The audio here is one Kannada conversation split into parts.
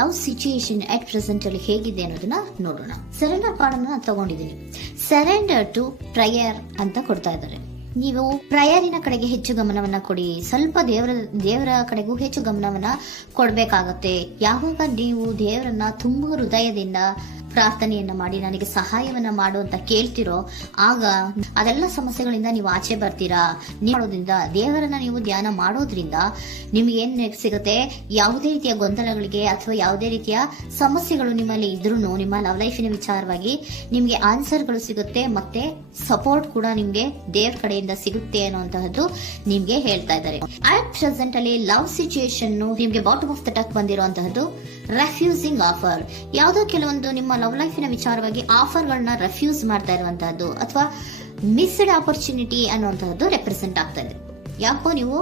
ಲವ್ ಸಿಚುಯೇಷನ್ ಅಟ್ ಪ್ರೆಸೆಂಟ್ ಅಲ್ಲಿ ಹೇಗಿದೆ ಅನ್ನೋದನ್ನ ನೋಡೋಣ. ಸರೆಂಡರ್ ಕಾರ್ಡ್ ಅನ್ನ ತಗೊಂಡಿದ್ದೀನಿ. ಸರೆಂಡರ್ ಟು ಪ್ರಯರ್ ಅಂತ ಕೊಡ್ತಾ ಇದ್ದಾರೆ. ನೀವು ಪ್ರಯರಿನ ಕಡೆಗೆ ಹೆಚ್ಚು ಗಮನವನ್ನ ಕೊಡಿ, ಸ್ವಲ್ಪ ದೇವರ ಕಡೆಗೂ ಹೆಚ್ಚು ಗಮನವನ್ನ ಕೊಡ್ಬೇಕಾಗತ್ತೆ. ಯಾವಾಗ ನೀವು ದೇವರನ್ನ ತುಂಬಾ ಹೃದಯದಿಂದ ಪ್ರಾರ್ಥನೆಯನ್ನ ಮಾಡಿ ನನಗೆ ಸಹಾಯವನ್ನ ಮಾಡು ಅಂತ ಕೇಳ್ತಿರೋ, ಆಗ ಅದೆಲ್ಲ ಸಮಸ್ಯೆಗಳಿಂದ ನೀವು ಆಚೆ ಬರ್ತೀರಾ. ಮಾಡೋದ್ರಿಂದ, ದೇವರನ್ನ ನೀವು ಧ್ಯಾನ ಮಾಡೋದ್ರಿಂದ ನಿಮ್ಗೆ ಏನ್ ಸಿಗುತ್ತೆ, ಯಾವುದೇ ರೀತಿಯ ಗೊಂದಲಗಳಿಗೆ ಅಥವಾ ಯಾವುದೇ ರೀತಿಯ ಸಮಸ್ಯೆಗಳು ನಿಮ್ಮಲ್ಲಿ ಇದ್ರೂ ನಿಮ್ಮ ಲವ್ ಲೈಫಿನ ವಿಚಾರವಾಗಿ ನಿಮ್ಗೆ ಆನ್ಸರ್ಗಳು ಸಿಗುತ್ತೆ, ಮತ್ತೆ ಸಪೋರ್ಟ್ ಕೂಡ ನಿಮ್ಗೆ ದೇವ್ರ ಕಡೆಯಿಂದ ಸಿಗುತ್ತೆ ಅನ್ನುವಂತಹದ್ದು ನಿಮ್ಗೆ ಹೇಳ್ತಾ ಇದ್ದಾರೆ. ಅಟ್ ಪ್ರೆಸೆಂಟ್ ಅಲ್ಲಿ ಲವ್ ಸಿಚುಯೇಷನ್ ನಿಮ್ಗೆ ಬಾಟಮ್ ಆಫ್ ದ ಟಕ್ ಬಂದಿರುವಂತಹದ್ದು ರೆಫ್ಯೂಸಿಂಗ್ ಆಫರ್. ಯಾವುದೋ ಕೆಲವೊಂದು ನಿಮ್ಮ ಲವ್ ಲೈಫಿನ ವಿಚಾರವಾಗಿ ಆಫರ್ ಗಳನ್ನ ರೆಫ್ಯೂಸ್ ಮಾಡ್ತಾ ಇರುವಂತಹದ್ದು ಅಥವಾ ಮಿಸ್ಡ್ ಆಪರ್ಚುನಿಟಿ ಅನ್ನುವಂತಹದ್ದು ರೆಪ್ರೆಸೆಂಟ್ ಆಗ್ತಾ ಇದೆ. ಯಾಕೋ ನೀವು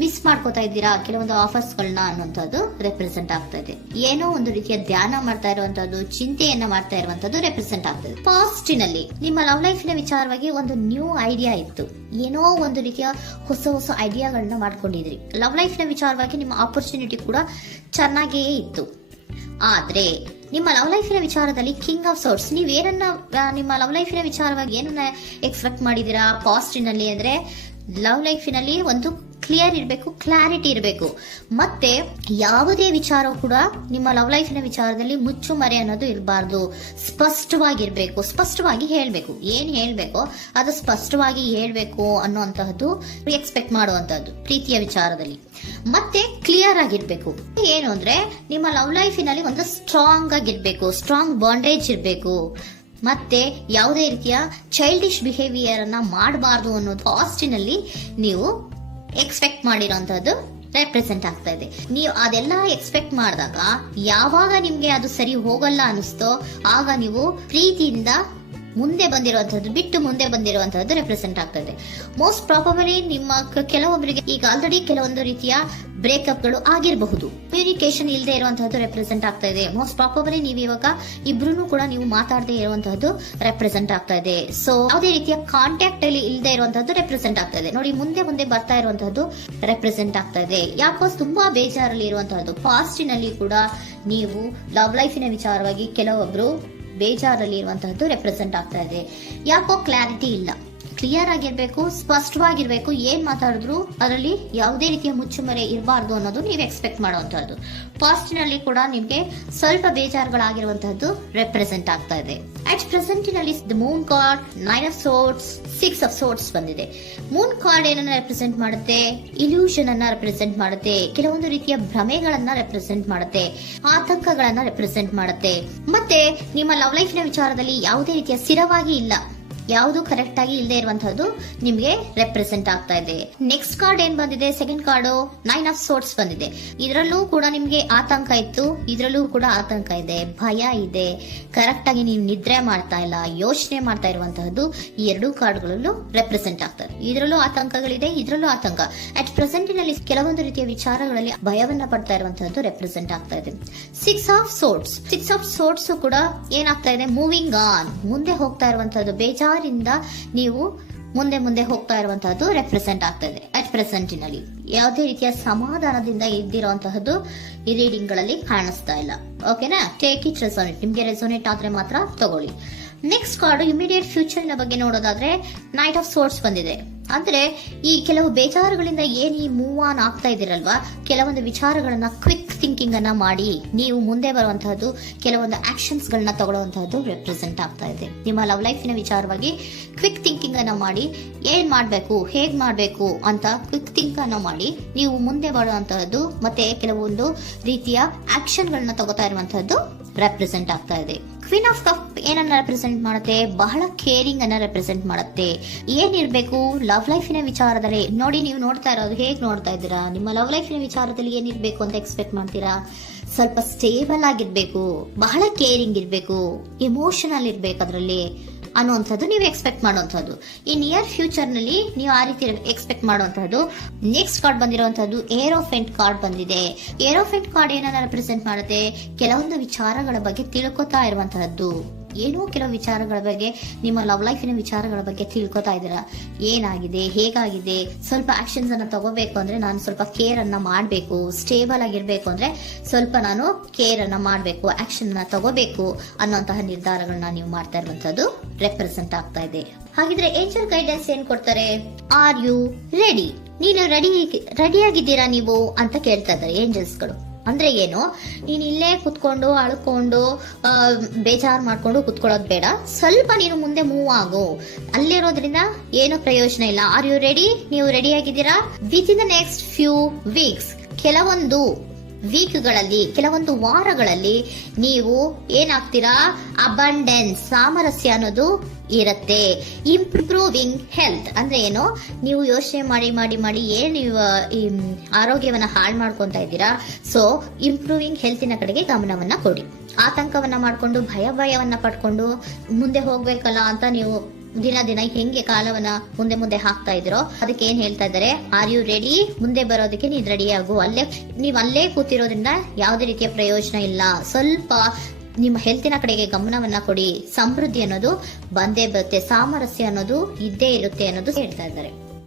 ಮಿಸ್ ಮಾಡ್ಕೋತಾ ಇದ್ದೀರಾ ಕೆಲವೊಂದು ಆಫರ್ಸ್ ಗಳನ್ನ ಅನ್ನುವಂಥದ್ದು ರೆಪ್ರೆಸೆಂಟ್ ಆಗ್ತಾ ಇದೆ. ಏನೋ ಒಂದು ರೀತಿಯ ಧ್ಯಾನ ಮಾಡ್ತಾ ಇರುವಂತಹದ್ದು, ಚಿಂತೆಯನ್ನ ಮಾಡ್ತಾ ಇರುವಂತಹದ್ದು ರೆಪ್ರೆಸೆಂಟ್ ಆಗ್ತಾ ಇದೆ. ಪಾಸ್ಟಿನಲ್ಲಿ ನಿಮ್ಮ ಲವ್ ಲೈಫಿನ ವಿಚಾರವಾಗಿ ಒಂದು ನ್ಯೂ ಐಡಿಯಾ ಇತ್ತು, ಏನೋ ಒಂದು ರೀತಿಯ ಹೊಸ ಐಡಿಯಾಗಳನ್ನ ಮಾಡ್ಕೊಂಡಿದ್ರಿ. ಲವ್ ಲೈಫಿನ ವಿಚಾರವಾಗಿ ನಿಮ್ಮ ಆಪರ್ಚುನಿಟಿ ಕೂಡ ಚೆನ್ನಾಗಿಯೇ ಇತ್ತು. ಆದ್ರೆ ನಿಮ್ಮ ಲವ್ ಲೈಫಿನ ವಿಚಾರದಲ್ಲಿ ಕಿಂಗ್ ಆಫ್ ಸೋರ್ಟ್ಸ್, ನೀವೇನನ್ನ ನಿಮ್ಮ ಲವ್ ಲೈಫಿನ ವಿಚಾರವಾಗಿ ಏನನ್ನ ಎಕ್ಸ್ಪೆಕ್ಟ್ ಮಾಡಿದೀರಾ ಪಾಸ್ಟಿನಲ್ಲಿ ಅಂದ್ರೆ, ಲವ್ ಲೈಫಿನಲ್ಲಿ ಒಂದು ಕ್ಲಿಯರ್ ಇರಬೇಕು, ಕ್ಲಾರಿಟಿ ಇರಬೇಕು, ಮತ್ತೆ ಯಾವುದೇ ವಿಚಾರ ಕೂಡ ನಿಮ್ಮ ಲವ್ ಲೈಫಿನ ವಿಚಾರದಲ್ಲಿ ಮುಚ್ಚುಮರೆ ಅನ್ನೋದು ಇರಬಾರ್ದು. ಸ್ಪಷ್ಟವಾಗಿರ್ಬೇಕು, ಸ್ಪಷ್ಟವಾಗಿ ಹೇಳ್ಬೇಕು, ಏನ್ ಹೇಳ್ಬೇಕೋ ಅದು ಸ್ಪಷ್ಟವಾಗಿ ಹೇಳ್ಬೇಕು ಅನ್ನುವಂತಹದ್ದು ಎಕ್ಸ್ಪೆಕ್ಟ್ ಮಾಡುವಂತಹದ್ದು ಪ್ರೀತಿಯ ವಿಚಾರದಲ್ಲಿ. ಮತ್ತೆ ಕ್ಲಿಯರ್ ಆಗಿರ್ಬೇಕು. ಏನು ಅಂದ್ರೆ ನಿಮ್ಮ ಲವ್ ಲೈಫಿನಲ್ಲಿ ಒಂದು ಸ್ಟ್ರಾಂಗ್ ಆಗಿರ್ಬೇಕು, ಸ್ಟ್ರಾಂಗ್ ಬಾಂಡೇಜ್ ಇರಬೇಕು, ಮತ್ತೆ ಯಾವುದೇ ರೀತಿಯ ಚೈಲ್ಡಿಶ್ ಬಿಹೇವಿಯರ್ ಅನ್ನ ಮಾಡಬಾರ್ದು ಅನ್ನೋದು ಪಾಸ್ಟಿನಲ್ಲಿ ನೀವು ಎಕ್ಸ್ಪೆಕ್ಟ್ ಮಾಡಿರೋಂಥದ್ದು ರೆಪ್ರೆಸೆಂಟ್ ಆಗ್ತಾ ಇದೆ. ನೀವು ಅದೆಲ್ಲ ಎಕ್ಸ್ಪೆಕ್ಟ್ ಮಾಡಿದಾಗ ಯಾವಾಗ ನಿಮ್ಗೆ ಅದು ಸರಿ ಹೋಗಲ್ಲ ಅನಿಸ್ತೋ ಆಗ ನೀವು ಪ್ರೀತಿಯಿಂದ ಮುಂದೆ ಬಂದಿರುವಂತಹದ್ದು ಬಿಟ್ಟು ಮುಂದೆ ಬಂದಿರುವಂತಹದ್ದು ರೆಪ್ರೆಸೆಂಟ್ ಆಗ್ತಾ ಇದೆ. ಮೋಸ್ಟ್ ಪ್ರಾಬಬಲಿ ನಿಮ್ಮ ಕೆಲವೊಬ್ಬರಿಗೆ ಈಗ ಆಲ್ರೆಡಿ ಕೆಲವೊಂದು ರೀತಿಯ ಬ್ರೇಕಪ್ ಗಳು ಆಗಿರಬಹುದು, ಕಮ್ಯುನಿಕೇಶನ್ ಇಲ್ಲದೆ ಇರುವಂತಹದ್ದು ರೆಪ್ರೆಸೆಂಟ್ ಆಗ್ತಾ ಇದೆ. ಮೋಸ್ಟ್ ಪ್ರಾಬಬಲಿ ನೀವು ಇವಾಗ ಇಬ್ರು ಕೂಡ ನೀವು ಮಾತಾಡದೆ ಇರುವಂತಹದ್ದು ರೆಪ್ರೆಸೆಂಟ್ ಆಗ್ತಾ ಇದೆ. ಸೊ ಯಾವುದೇ ರೀತಿಯ ಕಾಂಟ್ಯಾಕ್ಟ್ ಅಲ್ಲಿ ಇಲ್ಲದೆ ಇರುವಂತಹದ್ದು ರೆಪ್ರೆಸೆಂಟ್ ಆಗ್ತಾ ಇದೆ. ನೋಡಿ, ಮುಂದೆ ಬರ್ತಾ ಇರುವಂತಹದ್ದು ರೆಪ್ರೆಸೆಂಟ್ ಆಗ್ತಾ ಇದೆ. ಯಾಕೋ ತುಂಬಾ ಬೇಜಾರಲ್ಲಿ ಇರುವಂತಹದ್ದು. ಪಾಸ್ಟಿನಲ್ಲಿ ಕೂಡ ನೀವು ಲವ್ ಲೈಫಿನ ವಿಚಾರವಾಗಿ ಕೆಲವೊಬ್ರು ಬೇಜಾರಲ್ಲಿ ಇರುವಂತಹದ್ದು ರೆಪ್ರೆಸೆಂಟ್ ಆಗ್ತಾ ಇದೆ. ಯಾಕೋ ಕ್ಲಾರಿಟಿ ಇಲ್ಲ, ಕ್ಲಿಯರ್ ಆಗಿರ್ಬೇಕು, ಸ್ಪಷ್ಟವಾಗಿರ್ಬೇಕು. ಏನ್ ಮಾತಾಡಿದ್ರು ಅದರಲ್ಲಿ ಯಾವುದೇ ರೀತಿಯ ಮುಚ್ಚುಮರೆ ಇರಬಾರ್ದು ಅನ್ನೋದು ನೀವು ಎಕ್ಸ್ಪೆಕ್ಟ್ ಮಾಡುವಂತಹದ್ದು. ಪಾಸ್ಟಿನಲ್ಲಿ ಕೂಡ ನಿಮ್ಗೆ ಸ್ವಲ್ಪ ಬೇಜಾರುಗಳಾಗಿರುವಂತಹದ್ದು ರೆಪ್ರೆಸೆಂಟ್ ಆಗ್ತಾ ಇದೆ. ಅಟ್ ಪ್ರೆಸೆಂಟಿನಲ್ಲಿ moon card, 9 of swords, 6 of swords ಬಂದಿದೆ. ಮೂನ್ ಕಾರ್ಡ್ ಏನನ್ನ ರೆಪ್ರೆಸೆಂಟ್ ಮಾಡುತ್ತೆ? ಇಲ್ಯೂಷನ್ ಅನ್ನ ರೆಪ್ರೆಸೆಂಟ್ ಮಾಡುತ್ತೆ, ಕೆಲವೊಂದು ರೀತಿಯ ಭ್ರಮೆಗಳನ್ನ ರೆಪ್ರೆಸೆಂಟ್ ಮಾಡುತ್ತೆ, ಆತಂಕಗಳನ್ನ ರೆಪ್ರೆಸೆಂಟ್ ಮಾಡುತ್ತೆ. ಮತ್ತೆ ನಿಮ್ಮ ಲವ್ ಲೈಫಿನ ವಿಚಾರದಲ್ಲಿ ಯಾವುದೇ ರೀತಿಯ ಸ್ಥಿರವಾಗಿ ಇಲ್ಲ, ಯಾವುದು ಕರೆಕ್ಟ್ ಆಗಿ ಇಲ್ಲದೆ ಇರುವಂತಹದ್ದು ನಿಮ್ಗೆ ರೆಪ್ರೆಸೆಂಟ್ ಆಗ್ತಾ ಇದೆ. ನೆಕ್ಸ್ಟ್ ಕಾರ್ಡ್ ಏನ್ ಬಂದಿದೆ? ಸೆಕೆಂಡ್ ಕಾರ್ಡ್ 9 of swords ಬಂದಿದೆ. ಇದರಲ್ಲೂ ಕೂಡ ನಿಮ್ಗೆ ಆತಂಕ ಇತ್ತು, ಇದರಲ್ಲೂ ಕೂಡ ಆತಂಕ ಇದೆ, ಭಯ ಇದೆ, ಕರೆಕ್ಟ್ ಆಗಿ ನೀವು ನಿದ್ರೆ ಮಾಡ್ತಾ ಇಲ್ಲ, ಯೋಚನೆ ಮಾಡ್ತಾ ಇರುವಂತಹದ್ದು ಈ ಎರಡೂ ಕಾರ್ಡ್ಗಳಲ್ಲೂ ರೆಪ್ರೆಸೆಂಟ್ ಆಗ್ತದೆ. ಇದರಲ್ಲೂ ಆತಂಕಗಳಿದೆ, ಇದರಲ್ಲೂ ಆತಂಕ. ಅಟ್ ಪ್ರೆಸೆಂಟಿನಲ್ಲಿ ಕೆಲವೊಂದು ರೀತಿಯ ವಿಚಾರಗಳಲ್ಲಿ ಭಯವನ್ನ ಪಡ್ತಾ ಇರುವಂತಹದ್ದು ರೆಪ್ರೆಸೆಂಟ್ ಆಗ್ತಾ ಇದೆ. 6 of swords ಕೂಡ ಏನಾಗ್ತಾ ಇದೆ? ಮೂವಿಂಗ್ ಆನ್, ಮುಂದೆ ಹೋಗ್ತಾ ಇರುವಂತಹದ್ದು, ಬೇಜಾರಿಂದ ನೀವು ಮುಂದೆ ಹೋಗ್ತಾ ಇರುವಂತಹದ್ದು ರೆಪ್ರೆಸೆಂಟ್ ಆಗ್ತಾ ಇದೆ. ಅಟ್ ಪ್ರೆಸೆಂಟಿನಲ್ಲಿ ಯಾವುದೇ ರೀತಿಯ ಸಮಾಧಾನದಿಂದ ಇದ್ದಿರುವಂತಹದ್ದು ಈ ರೀಡಿಂಗ್ ಗಳಲ್ಲಿ ಕಾಣಿಸ್ತಾ ಇಲ್ಲ. ಓಕೆನಾ? ಟೇಕ್ ಇಟ್ ರೆಸೋನೇಟ್, ನಿಮ್ಗೆ ರೆಸೋನೇಟ್ ಆದ್ರೆ ಮಾತ್ರ ತಗೊಳ್ಳಿ. ನೆಕ್ಸ್ಟ್ ಕಾರ್ಡ್ ಇಮಿಡಿಯೇಟ್ ಫ್ಯೂಚರ್ ನ ಬಗ್ಗೆ ನೋಡೋದಾದ್ರೆ ನೈಟ್ ಆಫ್ ಸೋರ್ಟ್ಸ್ ಬಂದಿದೆ. ಅಂದ್ರೆ ಈ ಕೆಲವು ಬೇಜಾರುಗಳಿಂದ ಏನ್ ಈ ಮೂವ್ ಆನ್ ಆಗ್ತಾ ಇದ್ದೀರಲ್ವಾ, ಕೆಲವೊಂದು ವಿಚಾರಗಳನ್ನ ಕ್ವಿಕ್ ಥಿಂಕಿಂಗ್ ಅನ್ನ ಮಾಡಿ ನೀವು ಮುಂದೆ ಬರುವಂತಹದ್ದು, ಕೆಲವೊಂದು ಆಕ್ಷನ್ಸ್ ಗಳನ್ನ ತಗೊಳ್ಳುವಂತಹದ್ದು ರೆಪ್ರೆಸೆಂಟ್ ಆಗ್ತಾ ಇದೆ. ನಿಮ್ಮ ಲವ್ ಲೈಫಿನ ವಿಚಾರವಾಗಿ ಕ್ವಿಕ್ ಥಿಂಕಿಂಗ್ ಅನ್ನ ಮಾಡಿ ಏನ್ ಮಾಡ್ಬೇಕು, ಹೇಗ್ ಮಾಡ್ಬೇಕು ಅಂತ ಕ್ವಿಕ್ ಥಿಂಕ್ ಅನ್ನ ಮಾಡಿ ನೀವು ಮುಂದೆ ಬರುವಂತಹದ್ದು, ಮತ್ತೆ ಕೆಲವೊಂದು ರೀತಿಯ ಆಕ್ಷನ್ ಗಳನ್ನ ತಗೋತಾ ಇರುವಂತಹದ್ದು ರೆಪ್ರೆಸೆಂಟ್ ಆಗ್ತಾ ಇದೆ. ಕ್ವೀನ್ ಆಫ್ ಕಪ್ ಏನನ್ನ ರೆಪ್ರೆಸೆಂಟ್ ಮಾಡುತ್ತೆ? ಬಹಳ ಕೇರಿಂಗ್ ಅನ್ನ ರೆಪ್ರೆಸೆಂಟ್ ಮಾಡುತ್ತೆ. ಏನಿರ್ಬೇಕು ಲವ್ ಲೈಫಿನ ವಿಚಾರದಲ್ಲಿ? ನೋಡಿ, ನೀವು ನೋಡ್ತಾ ಇರೋದು ಹೇಗ್ ನೋಡ್ತಾ ಇದ್ದೀರಾ? ನಿಮ್ಮ ಲವ್ ಲೈಫಿನ ವಿಚಾರದಲ್ಲಿ ಏನಿರ್ಬೇಕು ಅಂತ ಎಕ್ಸ್ಪೆಕ್ಟ್ ಮಾಡ್ತೀರಾ? ಸ್ವಲ್ಪ ಸ್ಟೇಬಲ್ ಆಗಿರ್ಬೇಕು, ಬಹಳ ಕೇರಿಂಗ್ ಇರ್ಬೇಕು, ಎಮೋಷನಲ್ ಇರ್ಬೇಕು ಅದರಲ್ಲಿ ಅನ್ನುವಂಥದ್ದು ನೀವು ಎಕ್ಸ್ಪೆಕ್ಟ್ ಮಾಡುವಂಥದ್ದು. ಈ ನಿಯರ್ ಫ್ಯೂಚರ್ ನಲ್ಲಿ ನೀವು ಆ ರೀತಿ ಎಕ್ಸ್ಪೆಕ್ಟ್ ಮಾಡುವಂತಹದ್ದು. ನೆಕ್ಸ್ಟ್ ಕಾರ್ಡ್ ಬಂದಿರುವಂತಹದ್ದು ಏರೋಫೆಂಟ್ ಕಾರ್ಡ್ ಬಂದಿದೆ. ಏರೋಫೆಂಟ್ ಕಾರ್ಡ್ ಏನನ್ನ ರೆಪ್ರೆಸೆಂಟ್ ಮಾಡುತ್ತೆ? ಕೆಲವೊಂದು ವಿಚಾರಗಳ ಬಗ್ಗೆ ತಿಳ್ಕೊತಾ ಇರುವಂತಹದ್ದು, ಏನೋ ಕೆಲವು ವಿಚಾರಗಳ ಬಗ್ಗೆ, ನಿಮ್ಮ ಲವ್ ಲೈಫಿನ ವಿಚಾರಗಳ ಬಗ್ಗೆ ತಿಳ್ಕೊತಾ ಇದ್ದೀರಾ. ಏನಾಗಿದೆ, ಹೇಗಾಗಿದೆ, ಸ್ವಲ್ಪ ಆಕ್ಷನ್ಸ್ ಅನ್ನ ತಗೋಬೇಕು ಅಂದ್ರೆ ನಾನು ಸ್ವಲ್ಪ ಕೇರ್ ಅನ್ನ ಮಾಡಬೇಕು, ಸ್ಟೇಬಲ್ ಆಗಿರ್ಬೇಕು ಅಂದ್ರೆ ಸ್ವಲ್ಪ ನಾನು ಕೇರ್ ಅನ್ನ ಮಾಡಬೇಕು, ಆಕ್ಷನ್ ಅನ್ನ ತಗೋಬೇಕು ಅನ್ನೋಂತಹ ನಿರ್ಧಾರಗಳನ್ನ ನೀವು ಮಾಡ್ತಾ ಇರುವಂತದ್ದು ರೆಪ್ರೆಸೆಂಟ್ ಆಗ್ತಾ ಇದೆ. ಹಾಗಿದ್ರೆ ಏಂಜಲ್ ಗೈಡೆನ್ಸ್ ಏನ್ ಕೊಡ್ತಾರೆ? Are you ready? ನೀನು ರೆಡಿಯಾಗಿದ್ದೀರಾ ನೀವು ಅಂತ ಕೇಳ್ತಾ ಇದ್ದಾರೆ ಏಂಜಲ್ಸ್ಗಳು. ಅಂದ್ರೆ ಏನು, ನೀನ್ ಇಲ್ಲೇ ಕುತ್ಕೊಂಡು ಅಳ್ಕೊಂಡು ಬೇಜಾರು ಮಾಡ್ಕೊಂಡು ಕುತ್ಕೊಳ್ಳೋದು ಬೇಡ, ಸ್ವಲ್ಪ ನೀನು ಮುಂದೆ ಮೂವ್ ಆಗು. ಅಲ್ಲಿರೋದ್ರಿಂದ ಏನು ಪ್ರಯೋಜನ ಇಲ್ಲ. Are you ready? ನೀವು ರೆಡಿ ಆಗಿದ್ದೀರಾ? With in the next few weeks, ಕೆಲವೊಂದು ವೀಕ್ಗಳಲ್ಲಿ, ಕೆಲವೊಂದು ವಾರಗಳಲ್ಲಿ ನೀವು ಏನಾಗ್ತೀರಾ? ಅಬಂಡೆನ್ಸ್, ಸಾಮರಸ್ಯ ಅನ್ನೋದು ಇರುತ್ತೆ. ಇಂಪ್ರೂವಿಂಗ್ ಹೆಲ್ತ್ ಅಂದ್ರೆ ಏನು, ನೀವು ಯೋಚನೆ ಮಾಡಿ ಮಾಡಿ ಮಾಡಿ ಏನ್ ನೀವು ಈ ಆರೋಗ್ಯವನ್ನ ಹಾಳು ಮಾಡ್ಕೊಂತ ಇದ್ದೀರಾ. ಸೊ ಇಂಪ್ರೂವಿಂಗ್ ಹೆಲ್ತಿನ ಕಡೆಗೆ ಗಮನವನ್ನ ಕೊಡಿ. ಆತಂಕವನ್ನ ಮಾಡ್ಕೊಂಡು ಭಯವನ್ನ ಪಡ್ಕೊಂಡು ಮುಂದೆ ಹೋಗ್ಬೇಕಲ್ಲ ಅಂತ ನೀವು ದಿನ ದಿನ ಹೆಂಗೆ ಕಾಲವನ್ನ ಮುಂದೆ ಹಾಕ್ತಾ ಇದ್ರೋ, ಅದಕ್ಕೆ ಏನ್ ಹೇಳ್ತಾ ಇದ್ದಾರೆ? Are you ready? ಮುಂದೆ ಬರೋದಕ್ಕೆ ನೀನ್ ರೆಡಿ ಆಗು. ನೀವ್ ಅಲ್ಲೇ ಕೂತಿರೋದ್ರಿಂದ ಯಾವುದೇ ರೀತಿಯ ಪ್ರಯೋಜನ ಇಲ್ಲ. ಸ್ವಲ್ಪ ನಿಮ್ಮ ಹೆಲ್ತಿನ ಕಡೆಗೆ ಗಮನವನ್ನ ಕೊಡಿ. ಸಮೃದ್ಧಿ ಅನ್ನೋದು ಬಂದೇ ಬರುತ್ತೆ, ಸಾಮರಸ್ಯ ಅನ್ನೋದು ಇದ್ದೇ ಇರುತ್ತೆ ಅನ್ನೋದು ಹೇಳ್ತಾ ಇದ್ದಾರೆ.